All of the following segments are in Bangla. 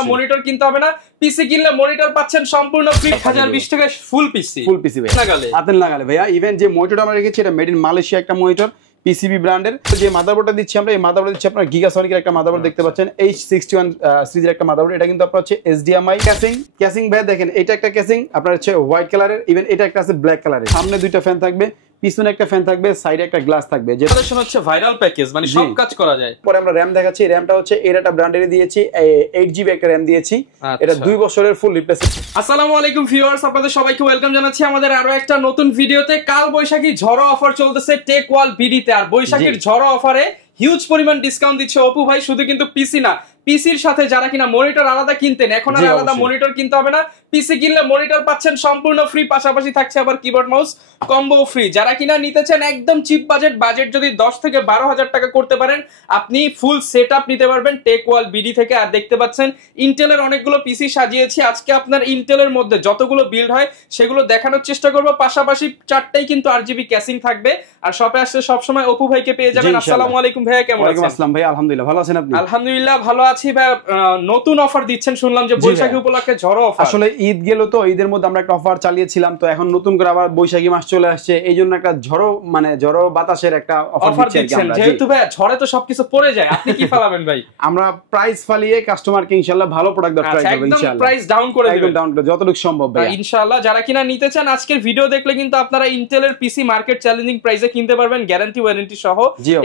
আলাদা মনিটর কিনতে হবে না। পিসি কিনলে মনিটর পাচ্ছেন সম্পূর্ণ ফ্রি 1020 টাকায় ফুল পিসি ভাই হাতের নাগালে ভাইয়া। ইভেন যে মনিটরটা আমরা রেখেছি এটা মেড ইন মালয়েশিয়া একটা মনিটর, পিসিবি ব্র্যান্ডের। যে মাদারবোর্ডটা দিচ্ছি আমরা, এই মাদারবোর্ড দিচ্ছি আপনার গিগাসনিকের একটা মাদারবোর্ড দেখতে পাচ্ছেন, H61 সিরিজের একটা মাদারবোর্ড। এটা কিন্তু আপনার হচ্ছে HDMI ক্যাসিং ভাই। দেখেন এটা একটা ক্যাসিং আপনার হচ্ছে হোয়াইট কালারের, ইভেন এটা একটা আছে ব্ল্যাক কালারের। সামনে দুইটা ফ্যান থাকবে, পিছনে একটা ফ্যান থাকবে, সাইডে একটা গ্লাস থাকবে। যে হচ্ছে ভাইরাল প্যাকেজ, মানে সব কাজ করা যায়। পরে আমরা র‍্যাম দেখাচ্ছি। র‍্যামটা হচ্ছে এরাটা ব্র্যান্ডেরই দিয়েছি, 8GB একটা র‍্যাম দিয়েছি। এটা 2 বছরের ফুল রিপ্লেসমেন্ট। আসসালামু আলাইকুম ভিউয়ার্স, আপনাদের সবাইকে ওয়েলকাম জানাচ্ছি আমাদের আরো একটা নতুন ভিডিওতে। কাল বৈশাখী ঝড়ো অফার চলতেছে টেক ওয়াল বিডিতে, আর বৈশাখীর ঝড়ো অফারে হিউজ পরিমাণ ডিসকাউন্ট দিচ্ছে অপু ভাই। শুধু কিন্তু পিসি না, পিসির সাথে যারা কিনা মনিটর আলাদা কিনতেন, এখন আর আলাদা মনিটর কিনতে হবে না। পিসি কিনলে মনিটর পাচ্ছেন সম্পূর্ণ ফ্রি, পাশাপাশি থাকছে আবার কিবোর্ড মাউস কম্বো ফ্রি। যারা কিনা নিতে চান একদম চিপ বাজেট যদি 10 থেকে 12 হাজার টাকা করতে পারেন, আপনি ফুল সেটআপ নিতে পারবেন টেক ওয়াল বিডি থেকে। আর দেখতে পাচ্ছেন ইন্টেলের অনেকগুলো পিসি সাজিয়েছি। আজকে আপনার ইন্টেলের মধ্যে যতগুলো বিল্ড হয় সেগুলো দেখানোর চেষ্টা করব। পাশাপাশি 4টাই কিন্তু RGB ক্যাসিং থাকবে। আর শপে আসলে সবসময় অপু ভাইকে পেয়ে যাবেন। আসসালামু আলাইকুম ভাইয়া, কেমন আছেন? ওয়ালাইকুম আসসালাম ভাই, আলহামদুলিল্লাহ ভালো আছেন আপনি? আলহামদুলিল্লাহ ভালো আছি ভাই। নতুন অফার দিচ্ছেন শুনলাম যে বৈশাখী উপলক্ষে ঝড়ো অফার। আসলে ঈদ গেল তো, ঈদের মধ্যে আমরা একটা অফার চালিয়েছিলাম, তো এখন নতুন করে আবার বৈশাখী মাস চলে আসছে, এই জন্য একটা ঝড়ো বাতাসের একটা অফার দিচ্ছেন। যেহেতু ভাই ঝড়ে তো সবকিছু পড়ে যায়, আপনি কি ফেলাবেন ভাই? আমরা প্রাইস ফালিয়ে কাস্টমারকে ইনশাআল্লাহ ভালো প্রোডাক্ট দেওয়ার ট্রাই করব ইনশাআল্লাহ। একদম প্রাইস ডাউন করে দিবেন, ডাউন করে যতটুকু সম্ভব ভাই ইনশাআল্লাহ। যারা কিনা নিতে চান আজকের ভিডিও দেখলে কিন্তু আপনারা ইন্টেলের পিসি মার্কেট চ্যালেঞ্জিং প্রাইসে কিনতে পারবেন, গ্যারান্টি ওয়ারেন্টি সহ।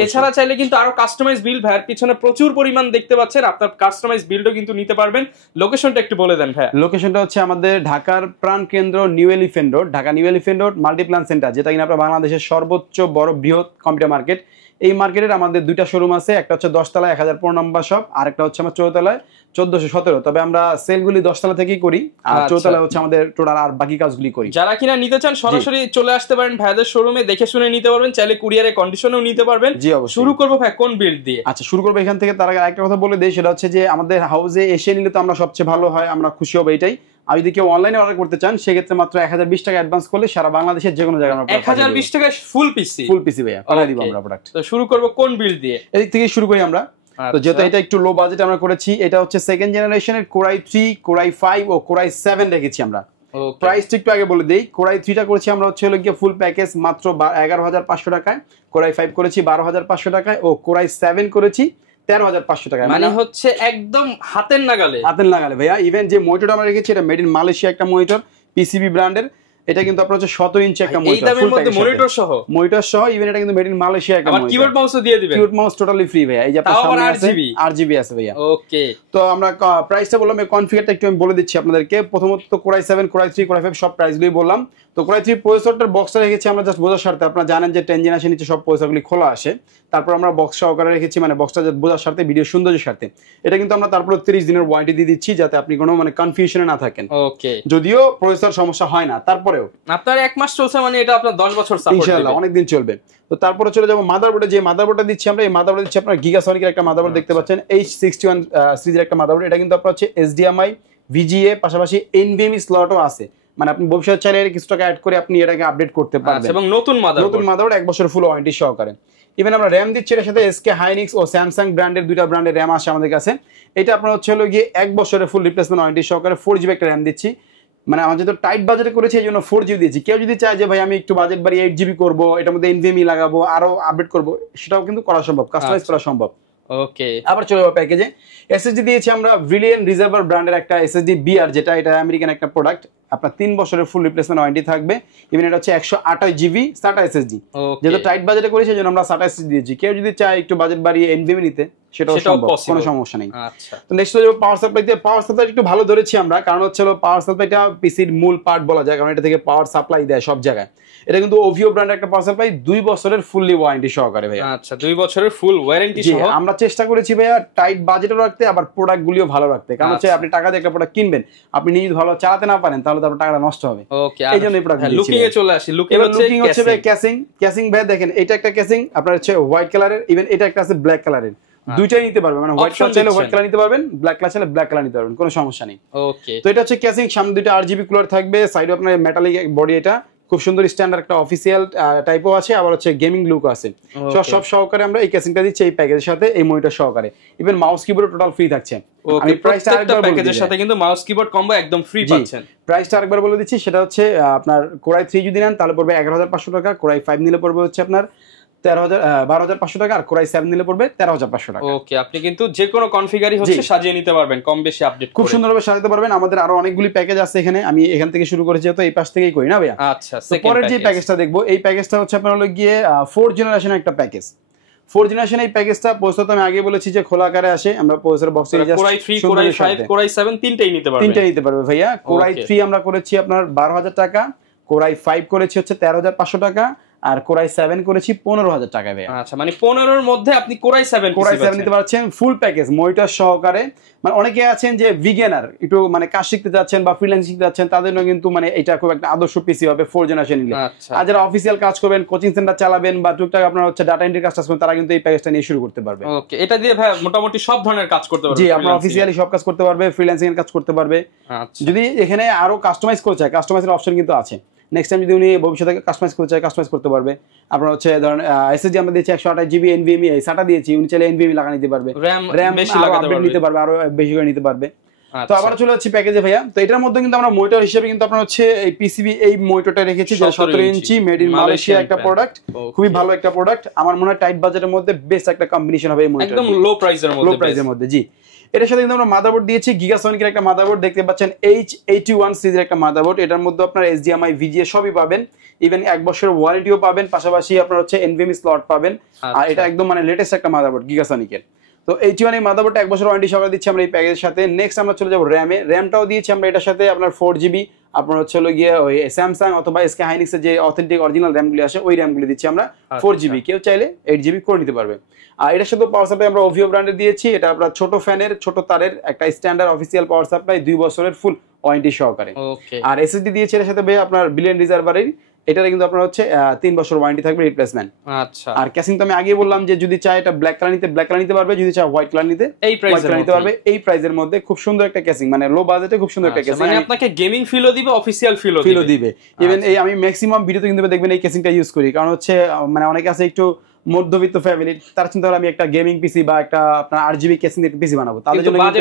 এছাড়া চাইলে কিন্তু আরো কাস্টমাইজ বিল্ড ভাইয়ের পিছনে প্রচুর পরিমাণ দেখতে পাচ্ছেন, আপনার কাস্টমাইজ বিল্ডও কিন্তু নিতে পারবেন। লোকেশনটা একটু বলে দেন ভাই। লোকেশনটা হচ্ছে আমাদের ঢাকার প্রাণ কেন্দ্র new elephant road, Dhaka new elephant road Multiplan centre, যেটা কিনা আপনার বাংলাদেশের সর্বোচ্চ বড় বৃহৎ কম্পিউটার মার্কেট। এই মার্কেটের আমাদের দুইটা শোরুম আছে, একটা হচ্ছে 10 তলায় 1015 নম্বর শপ, আর একটা হচ্ছে আমার 14 তলায় 1417। তবে আমরা সেলগুলি 10 তলা থেকেই করি, আর 14 তলায় হচ্ছে আমাদের টোটাল আর বাকি কাজগুলি করি। যারা কিনা নিতে চান সরাসরি চলে আসতে পারেন ভাইদের শোরুমে, দেখে শুনে নিতে পারবেন, চাইলে কুরিয়ারে কন্ডিশনেও নিতে পারবেন। জি অবশ্যই। শুরু করব ভাই কোন বিল্ড দিয়ে? আচ্ছা শুরু করব এখান থেকে। তার আগে একটা কথা বলে দেই, সেটা হচ্ছে যে আমাদের হাউসে এসে নিলে তো আমরা সবচেয়ে ভালো হয়, আমরা খুশি হব এটাই। আর যদি কেউ অনলাইনে অর্ডার করতে চান সেক্ষেত্রে মাত্র 1020 টাকা অ্যাডভান্স করলে সারা বাংলাদেশের যে কোনো জায়গায় আমরা 1020 টাকায় ফুল পিসি ভাইয়া পাঠিয়ে দিব আমরা প্রোডাক্ট। তো শুরু করব কোন বিল্ড দিয়ে? এদিক থেকে শুরু করি আমরা। তো যেহেতু এটা একটু লো বাজেট আমরা করেছি, এটা হচ্ছে সেকেন্ড জেনারেশনের Core i3, Core i5 ও Core i7 রেখেছি আমরা। প্রাইসটা একটু আগে বলে দেই। Core i3 টা করেছি আমরা হচ্ছে হলো গিয়ে ফুল প্যাকেজ মাত্র 11,500 টাকায়, Core i5 করেছি 12,500 টাকায় ও Core i7 করেছি 13,500 টাকায়। মানে হচ্ছে একদম হাতের নাগালে ভাইয়া। ইভেন যে মনিটরটা আমরা রেখেছি এটা মেড ইন মালয়েশিয়া একটা মনিটর, পিসিবি ব্র্যান্ডের। এটা কিন্তু আপনার হচ্ছে 17 ইঞ্চি একটা মনিটর, এই দামের মধ্যে মনিটর সহ। ইভেন এটা কিন্তু মেড ইন মালয়েশিয়া একটা মনিটর। কিবোর্ড মাউসও দিয়ে দিবেন? কিবোর্ড মাউস টোটালি ফ্রি ভাইয়া। এই যে আপনার সামনে আছে RGB আছে ভাইয়া। ওকে, তো আমরা প্রাইসটা বললাম, এই কনফিগারটা একটু আমি বলে দিচ্ছি আপনাদেরকে। প্রথমত তো Core i7, Core i3, Core i5 সব প্রাইসগুলোই বললাম। তো Core i3 প্রসেসরটার বক্সটা রেখেছি আমরা জাস্ট বোঝার স্বার্থে। আপনারা জানেন যে 10 জেনারেশন নিচে সব প্রসেসরগুলি খোলা আসে, তারপর আমরা বক্স সহকারে রেখেছি, মানে বক্সটা জাস্ট বোঝার স্বার্থে, ভিডিও সৌন্দর্যের স্বার্থে। এটা কিন্তু আমরা তারপর 30 দিনের ওয়ারেন্টি দিয়ে দিচ্ছি, যাতে আপনি কোনো মানে কনফিউশনে না থাকেন। ওকে, যদিও প্রসেসর সমস্যা হয় না, তারপরেও আপনার 1 মাস চলছে, মানে এটা আপনার 10 বছর সাপোর্ট দিবে ইনশাআল্লাহ, অনেক দিন চলবে। তো তারপরে চলে যাব মাদারবোর্ডে। যে মাদারবোর্ডটা দিচ্ছি আমরা, এই মাদারবোর্ড দিচ্ছি আপনার গিগাসনিকের একটা মাদারবোর্ড দেখতে পাচ্ছেন, H61 সিরিজের একটা মাদারবোর্ড। এটা কিন্তু আপনার হচ্ছে HDMI, VGA, পাশাপাশি NVMe স্লটও আছে। মানে আপনি ভবিষ্যৎ চাইলে কিছু টাকা অ্যাড করে আপনি এটাকে আপডেট করতে পারবেন। এবং নতুন মাদারবোর্ড 1 বছর ফুল ওয়ারেন্টি সহকারে। ইভেন আমরা র‍্যাম দিচ্ছি এর সাথে SK হাইনিক্স ও স্যামসাং ব্র্যান্ডের, দুইটা ব্র্যান্ডের র‍্যাম আসে আমাদের কাছে। এটা আপনার হচ্ছে হলো গিয়ে 1 বছরের ফুল রিপ্লেসমেন্ট ওয়ারেন্টি সহকারে 4GB একটা র‍্যাম দিচ্ছি। মানে আমরা যেহেতু টাইট বাজেটে করেছি এই জন্য 4GB দিয়েছি। কেউ যদি চায় যে ভাই আমি একটু বাজেট বাড়িয়ে 8GB করবো, এটার মধ্যে NVMe লাগাবো, আরো আপডেট করবো, সেটাও কিন্তু করা সম্ভব, কাস্টমাইজ করা সম্ভব। ওকে, আবার চলে যাবো প্যাকেজে। SSD দিয়েছি আমরা ব্রিলিয়ান্ট রিজার্ভার ব্র্যান্ডের একটা SSD BR, যেটা এটা আমেরিকান একটা প্রোডাক্ট। আপনার 3 বছরের ফুল রিপ্লেসমেন্ট ওয়ারেন্টি থাকবে। ইভেন এটা হচ্ছে 128GB SATA SSD। যেহেতু টাইট বাজেটে করেছি এই জন্য আমরা SATA SSD দিয়েছি। কেউ যদি চায় একটু বাজেট বাড়িয়ে NVMe নিতে সেটাও সম্ভব, কোনো সমস্যা নেই। আচ্ছা, তো নেক্সট হলো পাওয়ার সাপ্লাই দিয়ে। পাওয়ার সাপ্লাই একটু ভালো ধরেছি আমরা, কারণ হচ্ছে পাওয়ার সাপ্লাইটা পিসির মূল পার্ট বলা যায়, কারণ এটা থেকে পাওয়ার সাপ্লাই দেয় সব জায়গায়। এটা কিন্তু ওভিও ব্র্যান্ডের একটা পাওয়ার সাপ্লাই, 2 বছরের ফুললি ওয়ারেন্টি সহকারে ভাইয়া। আচ্ছা, 2 বছরের ফুল ওয়ারেন্টি সহ। আমরা চেষ্টা করেছি ভাইয়া টাইট বাজেটও রাখতে, আবার প্রোডাক্ট গুলিও ভালো রাখতে। কারণ হচ্ছে আপনি টাকা দিয়ে একটা প্রোডাক্ট কিনবেন, আপনি নিজে ভালো চালাতে না পারেন, তাহলে তারপর টাকাটা নষ্ট হবে। ওকে, এই জন্য এই প্রোডাক্ট লুকিং এ চলে আসি। লুকিং হচ্ছে ভাই ক্যাসিং ভাই। দেখেন এটা একটা ক্যাসিং আপনার হচ্ছে হোয়াইট কালারের, ইভেন এটা একটা আছে ব্ল্যাক কালারের। দুইটাই নিতে পারবেন, মানে হোয়াইট কালার চাইলে হোয়াইট কালার নিতে পারবেন, ব্ল্যাক কালার চাইলে ব্ল্যাক কালার নিতে পারবেন, কোনো সমস্যা নেই। ওকে, তো এটা হচ্ছে ক্যাসিং। সামনে দুইটা RGB কুলার থাকবে, সাইডে আপনার মেটালিক বডি, এটা খুব সুন্দর স্ট্যান্ডার্ড একটা অফিসিয়াল টাইপও আছে, আবার হচ্ছে গেমিং লুক আছে। সব সহকারে আমরা এই কেসিংটা দিচ্ছি এই প্যাকেজের সাথে, এই মনিটর সহকারে। Even mouse keyboard total free থাকছে। আমি প্রাইসটা আরেকবার প্যাকেজের সাথে কিন্তু মাউস কিবোর্ড কম্বো একদম ফ্রি পাচ্ছেন। প্রাইসটা আরেকবার বলে দিচ্ছি, সেটা হচ্ছে আপনার কোরাই 3 যদি নেন তাহলে পড়বে 11,500 টাকা, কোরাই 5 নিলে পড়বে হচ্ছে আপনার 12,500 টাকা, আর কোরাই 7 নিলে পড়বে 13,500 টাকা। ওকে, আপনি কিন্তু যে কোনো কনফিগারই হচ্ছে সাজিয়ে নিতে পারবেন, কম বেশি আপডেট খুব সুন্দরভাবে সাজাতে পারবেন। আমাদের আরো অনেকগুলি প্যাকেজ আছে এখানে, আমি এখান থেকে শুরু করেছি, তো এই পাশ থেকেই করি না ভাইয়া। আচ্ছা, পরের যে প্যাকেজটা দেখবো, এই প্যাকেজটা হচ্ছে আপনার হলো গিয়ে 4 জেনারেশনের একটা প্যাকেজ। 4 জেনারেশন এই প্যাকেজটা প্রসেসর তো আমি আগে বলেছি যে খোলা আকারে আসে, আমরা প্রসেসর বক্সে জাস্ট কোরাই 3 কোরাই 5 কোরাই 7 তিনটেই নিতে পারবেন। তিনটেই নিতে পারবে ভাইয়া। কোরাই 3 আমরা করেছি আপনার 12,000 টাকা, কোরাই 5 করেছি হচ্ছে 13,500 টাকা, আর কোরাই 7 করেছি 15,000 টাকা ভাইয়া। আচ্ছা, মানে 15 এর মধ্যে আপনি কোরাই 7 নিতে পারছেন ফুল প্যাকেজ মনিটর সহকারে। মানে অনেকে আছেন যে বিগিনার, একটু মানে কাজ শিখতে যাচ্ছেন বা ফ্রিল্যান্সিং শিখতে যাচ্ছেন, তাদের জন্য কিন্তু মানে এটা খুব একটা আদর্শ পিসি হবে 4 জেনারেশন নিলে। আর যারা অফিসিয়াল কাজ করবেন, কোচিং সেন্টার চালাবেন বা টুকটাক আপনার হচ্ছে ডাটা এন্ট্রি কাজ করবেন, তারা কিন্তু এই প্যাকেজটা নিয়ে শুরু করতে পারবে। ওকে, এটা দিয়ে ভাই মোটামুটি সব ধরনের কাজ করতে পারবে। জি, আপনার অফিসিয়ালি সব কাজ করতে পারবে, ফ্রিল্যান্সিং এর কাজ করতে পারবে। যদি এখানে আরো কাস্টমাইজ করতে চায়, কাস্টমাইজের অপশন কিন্তু আছে। নেক্সট টাইম যদি উনি ভবিষ্যতে কাস্টমাইজ করতে চায়, কাস্টমাইজ করতে পারবে। আপনার হচ্ছে ধরেন এসএসডি আমরা দিয়েছি 128 জিবি এনভিএমই, এই সাটা দিয়েছি, উনি চাইলে এনভিএমই লাগা নিতে পারবে, র‍্যাম বেশি লাগাতে পারবে, নিতে পারবে, আরো বেশি করে নিতে পারবে। তো আবার চলে যাচ্ছে প্যাকেজে ভাইয়া। তো এটার মধ্যে কিন্তু আমরা মনিটর হিসেবে কিন্তু আপনার হচ্ছে এই পিসিবি এই মনিটরটা রেখেছি, যেটা 17 ইঞ্চি মেড ইন মালয়েশিয়া একটা প্রোডাক্ট, খুবই ভালো একটা প্রোডাক্ট। আমার মনে হয় টাইট বাজেটের মধ্যে বেস্ট একটা কম্বিনেশন হবে এই মনিটর, একদম লো প্রাইসের মধ্যে। জি, এটার সাথে কিন্তু আমরা মাদারবোর্ড দিয়েছি, গিগাসনিকের একটা মাদারবোর্ড দেখতে পাচ্ছেন, H81 সিরিজের একটা মাদারবোর্ড। এটার মধ্যে আপনার HDMI VGA সবই পাবেন, ইভেন 1 বছরের ওয়ারেন্টিও পাবেন, পাশাপাশি আপনার হচ্ছে NVMe স্লট পাবেন। আর এটা একদম মানে লেটেস্ট একটা মাদারবোর্ড গিগাসনিকের। তো 81 এই মাদারবোর্ডটা 1 বছর ওয়ারেন্টি সহকারে দিচ্ছি আমরা এই প্যাকেজের সাথে। নেক্সট আমরা চলে যাব র‍্যামে। র‍্যামটাও দিয়েছি আমরা এটার সাথে, আপনার 4GB, আপনার হচ্ছে হলো গিয়ে ওই স্যামসাং অথবা SK হাইনিক্সের যে অথেন্টিক অরিজিনাল র‍্যামগুলি আসে, ওই র‍্যামগুলি দিচ্ছি আমরা 4GB, কেউ চাইলে 8GB করে নিতে পারবে। আর এটার সাথে পাওয়ার সাপ্লাই আমরা ওভিও ব্র্যান্ডের দিয়েছি, এটা আপনার ছোট ফ্যানের ছোট তারের একটা স্ট্যান্ডার্ড অফিসিয়াল পাওয়ার সাপ্লাই, 2 বছরের ফুল ওয়ারেন্টি সহকারে। আর এসএসডি দিয়েছি এর সাথে আপনার বিলিয়ন রিজার্ভারের, এটাতে কিন্তু আপনার হচ্ছে 3 বছর ওয়ারেন্টি থাকবে, রিপ্লেসমেন্ট। আচ্ছা, আর ক্যাসিং তো আমি আগে বললাম যে যদি চায় এটা ব্ল্যাক কালার নিতে ব্ল্যাক কালার নিতে পারবে, যদি চায় হোয়াইট কালার নিতে এই প্রাইসে নিতে পারবে। এই প্রাইসের মধ্যে খুব সুন্দর একটা ক্যাসিং, মানে লো বাজেটে খুব সুন্দর একটা ক্যাসিং, মানে আপনাকে গেমিং ফিলও দিবে, অফিসিয়াল ফিলও দিবে। ইভেন এই আমি ম্যাক্সিমাম ভিডিওতে কিন্তু দেখবেন এই ক্যাসিংটা ইউজ করি, কারণ হচ্ছে মানে অনেকে আছে একটু মধ্যবিত্ত ফ্যামিলি, তার চিন্তা হলো আমি একটা গেমিং পিসি বা একটা আপনার 8GB ক্যাসিং এর পিসি বানাবো, তাদের জন্য কিন্তু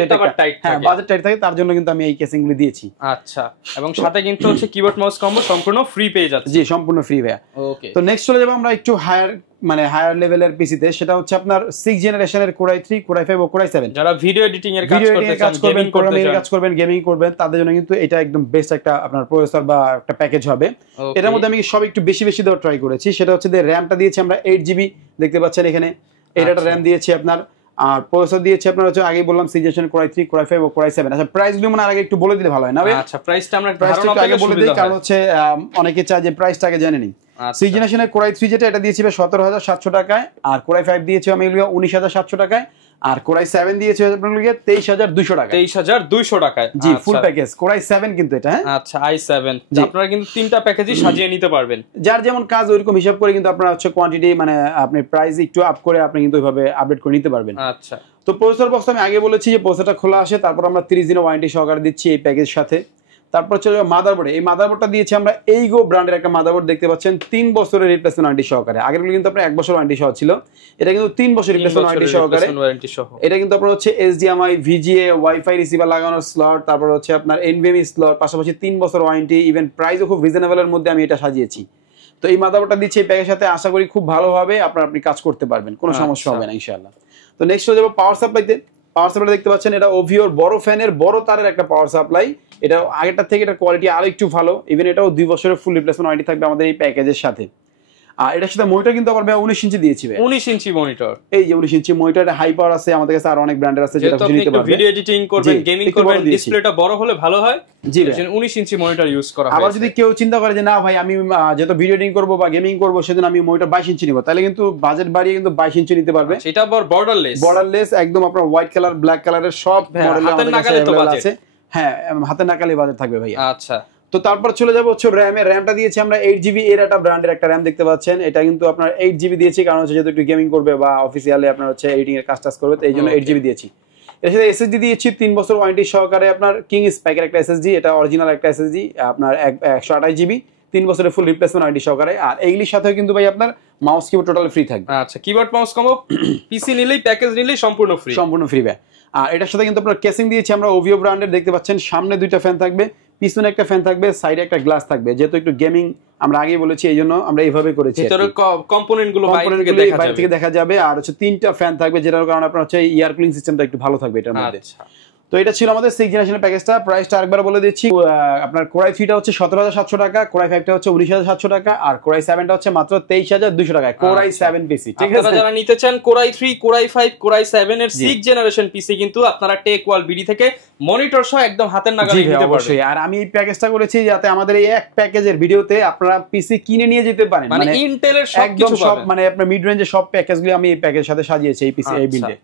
বাজেট টাইট থাকে, তার জন্য কিন্তু আমি এই ক্যাসিং গুলো দিয়েছি। আচ্ছা, এবং সাথে কিন্তু হচ্ছে কিবোর্ড মাউস কম্বো সম্পূর্ণ ফ্রি পেয়ে যাচ্ছে। জি, সম্পূর্ণ ফ্রি ভাইয়া। ওকে, তো নেক্সট চলে যাব আমরা একটু হায়ার লেভেলের পিসিতে, সেটা হচ্ছে আপনার 6 জেনারেশনের কোরাই 3 কোরাই 5 ও কোরাই 7। যারা ভিডিও এডিটিং এর কাজ করবেন, গেমিং করবেন, তাদের জন্য কিন্তু এটা একদম বেস্ট একটা আপনার প্রসেসর বা একটা প্যাকেজ হবে। এটার মধ্যে আমি সব একটু বেশি দেওয়ার ট্রাই করেছি। সেটা হচ্ছে যে র‍্যামটা দিয়েছি আমরা 8GB, দেখতে পাচ্ছেন এখানে, এটা র‍্যাম দিয়েছি আপনার, আর প্রসেসর দিয়েছি আপনার হচ্ছে আগেই বললাম 6 জেনারেশন কোরাই 3 কোরাই 5 ও কোরাই 7। আচ্ছা, প্রাইস গুলো আগে একটু বলে দিলে ভালো হয় না ভাই? আচ্ছা, প্রাইসটা আমরা আগে বলে দিই, কারণ হচ্ছে অনেকে চায় যে প্রাইসটা আগে জেনে নিই। 6 জেনারেশনের কোরাই 3 যেটা, এটা দিয়েছি 17,700 টাকায়, আর কোরাই 5 দিয়েছি আমি 19,700 টাকায়, আর কোরাই 7 দিয়েছে আপনাদের 23,200 টাকা। 23,200 টাকায়, জি, ফুল প্যাকেজ কোরাই 7 কিন্তু এটা। হ্যাঁ, আচ্ছা, i7 আপনারা কিন্তু তিনটা প্যাকেজই সাজিয়ে নিতে পারবেন, যার যেমন কাজ ওইরকম হিসাব করে কিন্তু আপনারা হচ্ছে কোয়ান্টিটি মানে আপনি প্রাইস একটু আপ করে আপনি কিন্তু ওইভাবে আপডেট করে নিতে পারবেন। আচ্ছা, তো প্রসেসর বক্স আমি আগে বলেছি যে প্রসেসরটা খোলা আসে, তারপর আমরা 30 দিনের ওয়ারেন্টি সহকারে দিচ্ছি এই প্যাকেজের সাথে। তারপর চলে মাদারবোর্ডে, এই মাদারবোর্ডটা দিয়েছি আমরা এইগো ব্র্যান্ডের একটা মাদারবোর্ড, দেখতে পাচ্ছেন 3 বছরের রিপ্লেসমেন্ট ওয়ারেন্টি সহকারে। আগেরগুলো কিন্তু আপনার 1 বছর ওয়ারেন্টি সহ ছিল, এটা কিন্তু 3 বছর রিপ্লেসমেন্ট ওয়ারেন্টি সহকারে। এটা কিন্তু আপনার হচ্ছে HDMI VGA ওয়াইফাই রিসিভার লাগানোর স্লট, তারপর হচ্ছে আপনার NVMe স্লট, পাশাপাশি 3 বছর ওয়ারেন্টি, ইভেন প্রাইসও খুব রিজনেবলের মধ্যে আমি এটা সাজিয়েছি। তো এই মাদারবোর্ডটা দিচ্ছি এই প্যাকের সাথে, আশা করি খুব ভালোভাবে আপনি কাজ করতে পারবেন, কোনো সমস্যা হবে না ইনশাআল্লাহ। তো নেক্সট হয়ে যাবো পাওয়ার সাপ্লাইতে। পাওয়ার সাপ্লাই দেখতে পাচ্ছেন, এটা ওভিওর বড় ফ্যানের বড় তারের একটা পাওয়ার সাপ্লাই। এটা আগেরটা থেকে এটা কোয়ালিটি আরো একটু ভালো, ইভেন এটাও 2 বছরের ফুল রিপ্লেসমেন্ট ওয়ারেন্টি থাকবে আমাদের এই প্যাকেজের সাথে। আর এটার সাথে মনিটর কিন্তু আবার 19 ইঞ্চি দিয়েছি। 19 ইঞ্চি মনিটর, এই যে 19 ইঞ্চি মনিটর, হাই পাওয়ার আছে আমাদের কাছে, আর অনেক ব্র্যান্ডের আছে যেটা আপনি নিতে পারবেন। ভিডিও এডিটিং করবেন, গেমিং করবেন, ডিসপ্লেটা বড় হলে ভালো হয়। জি, 19 ইঞ্চি মনিটর ইউজ করা হয়। আবার যদি কেউ চিন্তা করে যে না ভাই আমি যেহেতু ভিডিও এডিটিং করব বা গেমিং করব, সেজন্য আমি মনিটর 22 ইঞ্চি নিব, তাহলে কিন্তু বাজেট বাড়িয়ে কিন্তু 22 ইঞ্চি নিতে পারবে। সেটা আবার বর্ডারলেস একদম আপনার হোয়াইট কালার ব্ল্যাক কালারের সব মডেল আমাদের কাছে আছে। হ্যাঁ, হাতের নাগালে বাজেট থাকবে ভাই। আচ্ছা, তো তারপর চলে যাবো হচ্ছে র‍্যামে। র‍্যামটা দিয়েছি আমরা 8GB, এর একটা ব্র্যান্ডের একটা র‍্যাম দেখতে পাচ্ছেন। এটা কিন্তু আপনার 8GB দিয়েছি, কারণ হচ্ছে যেহেতু একটু গেমিং করবে বা অফিসিয়ালি আপনার হচ্ছে এডিটিং এর কাজ করবে, তো এই জন্য 8GB দিয়েছি। এর সাথে SSD দিয়েছি 3 বছর ওয়ারেন্টি সহকারে, আপনার কিং স্পাইকের একটা SSD, এটা অরিজিনাল একটা SSD, আপনার 128GB 3 বছরের ফুল রিপ্লেসমেন্ট ওয়ারেন্টি সহকারে। আর এইগুলির সাথে কিন্তু ভাই আপনার মাউস কিবোর্ড টোটাল ফ্রি থাকবে। আচ্ছা, কিবোর্ড মাউস কম্বো পিসি নিলেই প্যাকেজ নিলেই সম্পূর্ণ ফ্রি ভাই। আর এটার সাথে কিন্তু আপনার কেসিং দিয়েছি আমরা ওভিও ব্র্যান্ডের, দেখতে পাচ্ছেন সামনে 2টা ফ্যান থাকবে, পিছনে একটা ফ্যান থাকবে, সাইডে একটা গ্লাস থাকবে। যেহেতু একটু গেমিং আমরা আগে বলেছি, এই জন্য আমরা এইভাবে করেছি। ভিতরে কম্পোনেন্ট গুলো বাইরে থেকে দেখা যাবে। আর হচ্ছে 3টা ফ্যান থাকবে, যেটার কারণে আপনার হচ্ছে এয়ার কুলিং সিস্টেমটা একটু ভালো থাকবে এটার মধ্যে। তো এটা ছিল আমাদের 6th জেনারেশনের প্যাকেজটা। প্রাইসটা আরেকবার বলে দিচ্ছি, আপনার কোরাই 3টা হচ্ছে 17,700 টাকা, কোরাই 5টা হচ্ছে 19,700 টাকা, আর কোরাই 7টা হচ্ছে মাত্র 23,200 টাকা। কোরাই 7 পিসি, ঠিক আছে? আপনারা যারা নিতে চান কোরাই 3, কোরাই 5, কোরাই 7 এর 6th জেনারেশন পিসি কিন্তু আপনারা টেক ওয়াল বিডি থেকে মনিটর সহ একদম হাতের নাগালে নিতে পারবেন। আর আমি এই প্যাকেজটা করেছি যাতে আমাদের এই এক প্যাকেজের ভিডিওতে আপনারা পিসি কিনে নিয়ে যেতে পারেন, মানে ইন্টেলের সবকিছু সব, মানে আপনার মিড রেঞ্জের সব প্যাকেজগুলো আমি এই প্যাকেজের সাথে সাজিয়েছি এই পিসি এই বিল্ডে।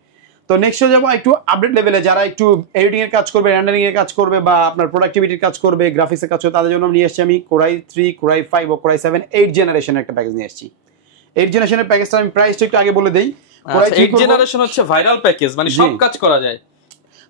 তো নেক্সট যাবো একটু আপডেট লেভেলে, যারা একটু এডিটিং এর কাজ করবে, রেন্ডারিং এর কাজ করবে, বা আপনার প্রোডাক্টিভিটির কাজ করবে, গ্রাফিক্স এর কাজ করবে, তাদের জন্য নিয়ে এসেছি আমি কোরাই 3, কোরাই 5 ও কোরাই 7 8 জেনারেশনের একটা প্যাকেজ নিয়ে এসেছি। 8 জেনারেশনের প্যাকেজটা আমি প্রাইসটা একটু আগে বলে দেই। কোরাই 8 জেনারেশন হচ্ছে ভাইরাল প্যাকেজ, মানে সব কাজ করা যায়।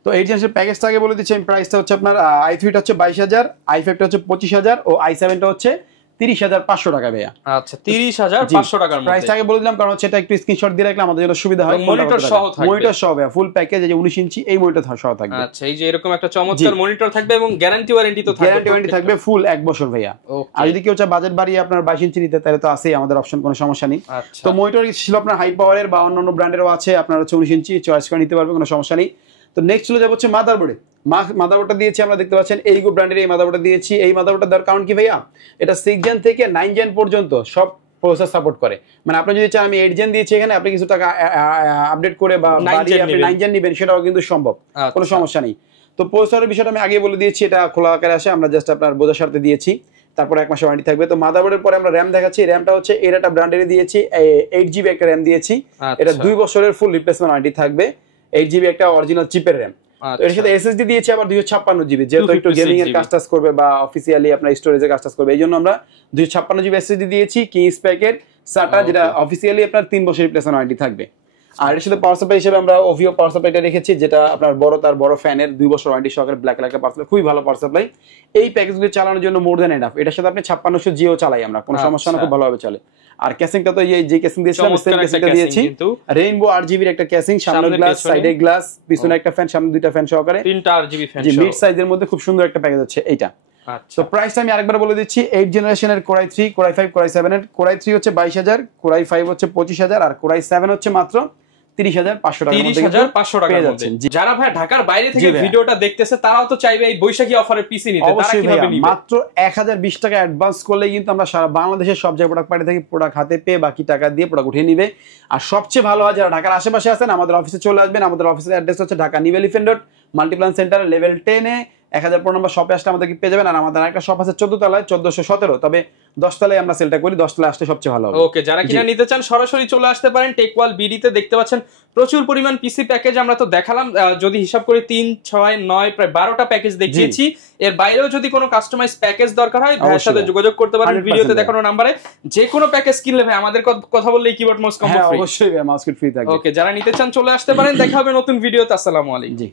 তো 8 জেনারেশনের প্যাকেজটা আগে বলে দিচ্ছি আমি। প্রাইসটা হচ্ছে আপনার i3 টা হচ্ছে 22,000, i5 টা হচ্ছে 25,000 ও i7 টা হচ্ছে 30,500 টাকা ভাইয়া। আচ্ছা, 30,500 টাকার মধ্যে। প্রাইসটা আগে বলে দিলাম কারণ হচ্ছে এটা একটু স্ক্রিনশট দিয়ে রাখলে আমাদের জন্য সুবিধা হয়। মনিটর সহ থাকবে, মনিটর সহ ভাইয়া, ফুল প্যাকেজ, এই যে 19 ইঞ্চি এই মনিটর সহ থাকবে। আচ্ছা, এই যে এরকম একটা চমৎকার মনিটর থাকবে এবং গ্যারান্টি ওয়ারেন্টি তো থাকবে। গ্যারান্টি ওয়ারেন্টি থাকবে ফুল 1 বছর ভাইয়া। আর যদি কেউ চায় বাজেট বাড়িয়ে আপনার 22 ইঞ্চি নিতে, তাহলে তো আছেই আমাদের অপশন, কোনো সমস্যা নেই। তো মনিটর ছিল আপনার হাই পাওয়ারের বা অন্যান্য ব্র্যান্ডেরও আছে, আপনার হচ্ছে 19 ইঞ্চি চয়েস করে নিতে পারবে, কোনো সমস্যা নেই। তো নেক্সট চলে যাবো হচ্ছে মাদারবোর্ডে। মাদারবোর্ডটা দিয়েছি আমরা, দেখতে পাচ্ছেন এইগো ব্র্যান্ডের এই মাদারবোর্ডটা দিয়েছি। এই মাদারবোর্ডটা দেওয়ার কারণ কি ভাইয়া, এটা 6 জেন থেকে 9 জেন পর্যন্ত সব প্রসেসর সাপোর্ট করে। মানে আপনি যদি চান আমি 8 জেন দিয়েছি এখানে, আপনি কিছু টাকা আপডেট করে বা বাড়িয়ে আপনি 9 জেন নেবেন, সেটাও কিন্তু সম্ভব, কোনো সমস্যা নেই। তো প্রসেসরের বিষয়টা আমি আগে বলে দিয়েছি, এটা খোলা আকারে আসে, আমরা জাস্ট আপনার বোঝার স্বার্থে দিয়েছি। তারপর 1 মাসের ওয়ারেন্টি থাকবে। তো মাদারবোর্ডের পরে আমরা র্যাম দেখাচ্ছি। র্যামটা হচ্ছে এর একটা ব্র্যান্ডেরই দিয়েছি, 8GB একটা র্যাম দিয়েছি। এটা 2 বছরের ফুল রিপ্লেসমেন্ট ওয়ারেন্টি থাকবে। 8GB একটা অরিজিনাল চিপের র্যাম। তো এর সাথে এসএসডি দিয়েছি আবার 256GB, যেহেতু একটু গেমিং এর কাজ টাজ করবে বা অফিসিয়ালি আপনার স্টোরেজের কাজ টাজ করবে, এই জন্য আমরা 256GB এসএসডি দিয়েছি। কি স্পেকের SATA, যেটা অফিসিয়ালি আপনার 3 বছর রিপ্লেসমেন্ট ওয়ারেন্টি থাকবে। আর এর সাথে পাওয়ার সাপ্লাই হিসেবে আমরা ওভিও পাওয়ার সাপ্লাইটা রেখেছি, যেটা আপনার বড় ফ্যানের 2 বছর ওয়ারেন্টি সহকারে ব্ল্যাক কালার একটা পাওয়ার সাপ্লাই, খুবই ভালো পাওয়ার সাপ্লাই। এই প্যাকেজগুলো চালানোর জন্য মোর দ্যান এনাফ। এটার সাথে আপনি 5600 জিও চালাই আমরা, কোনো সমস্যা না, খুব ভালোভাবে চলে। আর ক্যাসিংটা তো এই যে ক্যাসিং দিয়েছিলাম, সেম ক্যাসিংটা দিয়েছি। রেইনবো 8GB এর একটা ক্যাসিং, সামনে গ্লাস, সাইডে গ্লাস, পিছনে একটা ফ্যান, সামনে 2টা ফ্যান সহকারে 3টা RGB ফ্যান, জি মিড সাইজের মধ্যে খুব সুন্দর একটা প্যাকেজ হচ্ছে এইটা। তো প্রাইসটা আমি আরেকবার বলে দিচ্ছি। 8 জেনারেশনের কোরাই 3, কোরাই 5, কোরাই 7 এর কোরাই 3 হচ্ছে 22,000, কোরাই 5 হচ্ছে 25,000, আর কোরাই 7 হচ্ছে মাত্র 30,500 টাকা। 30,500 টাকার মধ্যে। যারা ভাই ঢাকার বাইরে থেকে ভিডিওটা দেখতেছে, তারাও তো চাইবে এই বৈশাখী অফারে পিসি নিতে, তারা কিভাবে নিবে? মাত্র 1020 টাকা অ্যাডভান্স করলে কিন্তু আমরা সারা বাংলাদেশের সব জায়গায় প্রোডাক্ট পাঠিয়ে থাকি। প্রোডাক্ট হাতে পেয়ে বাকি টাকা দিয়ে প্রোডাক্ট উঠিয়ে নিবে। আর সবচেয়ে ভালো হয় যারা ঢাকার আশেপাশে আছেন, আমাদের অফিসে চলে আসবেন। আমাদের অফিসের অ্যাড্রেস হচ্ছে Dhaka new elephant road, Multiplan centre, level 10 এ 1004 নম্বর শপে আসলে আমাদেরকে পেয়ে যাবেন। আর আমাদের একটা শপ আছে 14 তলায়, 1417, তবে 10 তলায় আমরা সেলটা করি, 10 তলায় আসলে সবচেয়ে ভালো হবে। ওকে, যারা কিনা নিতে চান সরাসরি চলে আসতে পারেন টেক ওয়াল বিডিতে। দেখতে পাচ্ছেন প্রচুর পরিমাণ পিসি প্যাকেজ আমরা তো দেখালাম, যদি হিসাব করি 3, 6, 9 প্রায় 12টা প্যাকেজ দেখিয়েছি। এর বাইরেও যদি কোনো কাস্টমাইজ প্যাকেজ দরকার হয়, ভাইয়ের সাথে যোগাযোগ করতে পারেন ভিডিওতে দেখানো নম্বরে। যে কোনো প্যাকেজ কিনলে ভাই আমাদের কথা বললেই কিবোর্ড মাউস কম্বো ফ্রি। অবশ্যই মাউস কিট ফ্রি থাকবে। ওকে, যারা নিতে চান চলে আসতে পারেন। দেখা হবে নতুন ভিডিওতে। আসসালামু আলাইকুম।